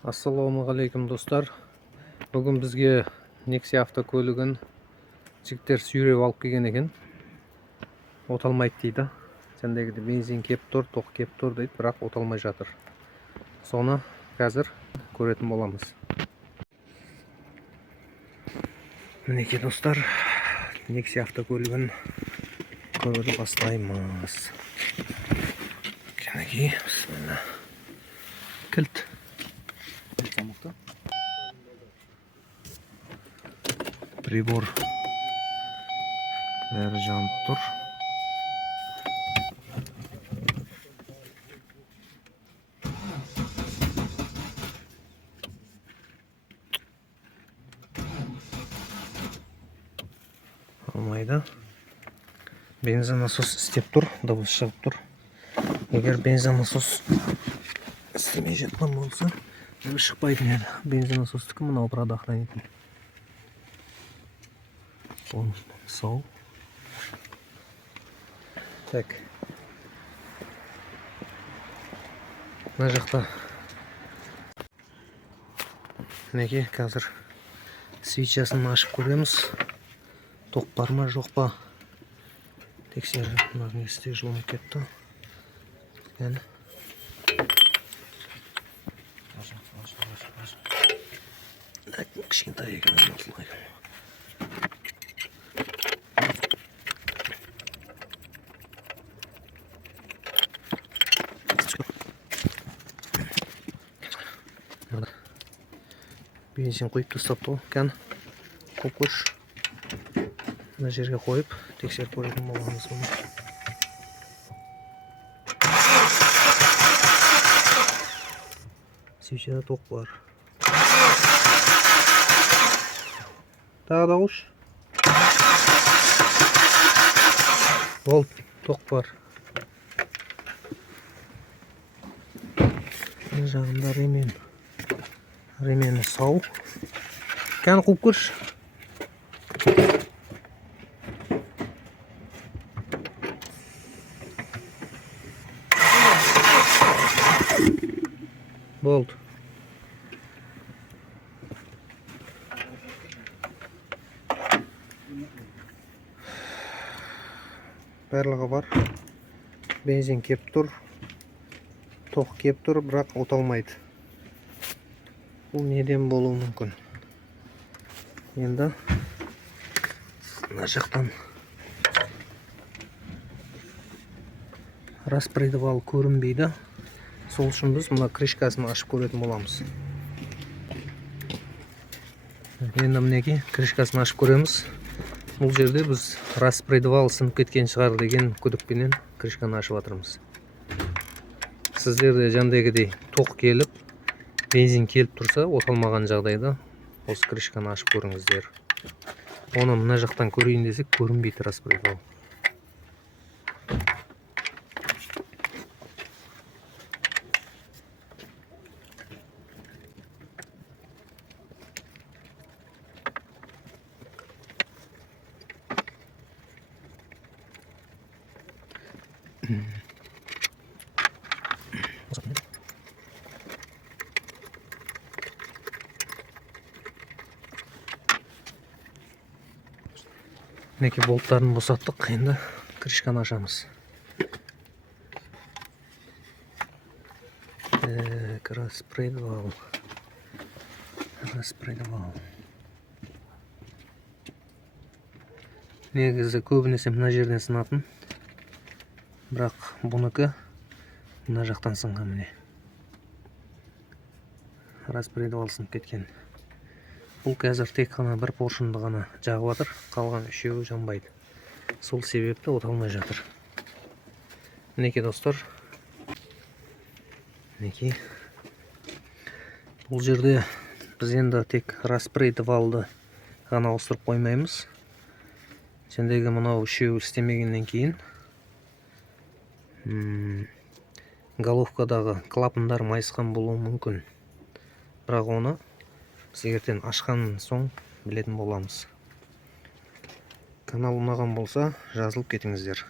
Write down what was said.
Ассалаумағалейкум достар. Бүгін бізге Nexia автокөлігін жігіттер сүйреп алып келген екен. Оталмайды дейді. Сендегіде бензин кеп тұр, тоқ кеп тұр дейді, бірақ оталмай жатыр. Соны қазір көретін боламыз. Мінекей достар, Nexia автокөлігін көруді бастаймыз. Кәнекей, бісміллә. Кілт. Прибор бәрі жанып тұр. Алмайды. Бензин насос істеп тұр, дыбыс шығып тұр. Егер бензин насос істемей жатқан болса, дыбыс шықпайтын еді. Бензин насостікі мынау предохранитель. Он сол. Так. Мына жақта. Мінекей, қазір свечасын ашып көреміз. Тоқ бар ма, жоқ па? Тексеріп, магнитте жылынып кетті. Яғни. Кішкентай екен, ұмытылмайды. Бензин қойып тастапты ғой, кән қойып көрші. Мына жерге қойып, тексеріп көретін боламыз бұны. Свечада тоқ бар. Тағы да қойшы. Бол, тоқ бар. Мына жағында ремен. Ремені сау. Кән қуып көрші. Болды. Барлығы бар. Бензин кеп тұр. Тоқ кеп тұр, бірақ оталмайды. Бұл неден болуы мүмкін. Енді мына жақтан распредвал көрінбейді. Сол үшін біз мына крышкасын ашып көретін боламыз. Енді мінекей крышкасын ашып көреміз. Бұл жерде біз распредвал сынып кеткен шығар деген күдікпенен крышканы ашып жатырмыз. Сіздерде жандегідей тоқ келіп, бензин келіп тұрса, оталмаған жағдайда осы крышканы ашып көріңіздер. Оны мына жақтан көрейін десек, көрінбейді распредвал. Мінекей болттарын босаттық, енді крышканы ашамыз. Распредвал. Негізі көбінесе мына жерден сынатын. Бірақ бұныкі мына жақтан сынған міне. Распредвал сынып кеткен. Бұл қазір тек қана бір поршынды ғана жағып жатыр, қалған үшеуі жанбайды. Сол себепті оталмай жатыр. Мінекей достар. Мінекей. Бұл жерде біз енді тек распредвалды ғана ауыстырып қоймаймыз. Сендегі мынау үшеуі істемегеннен кейін головкадағы клапандар майысқан болуы мүмкін. Бірақ оны біз ертең ашқан соң білетін боламыз. Канал ұнаған болса жазылып кетіңіздер.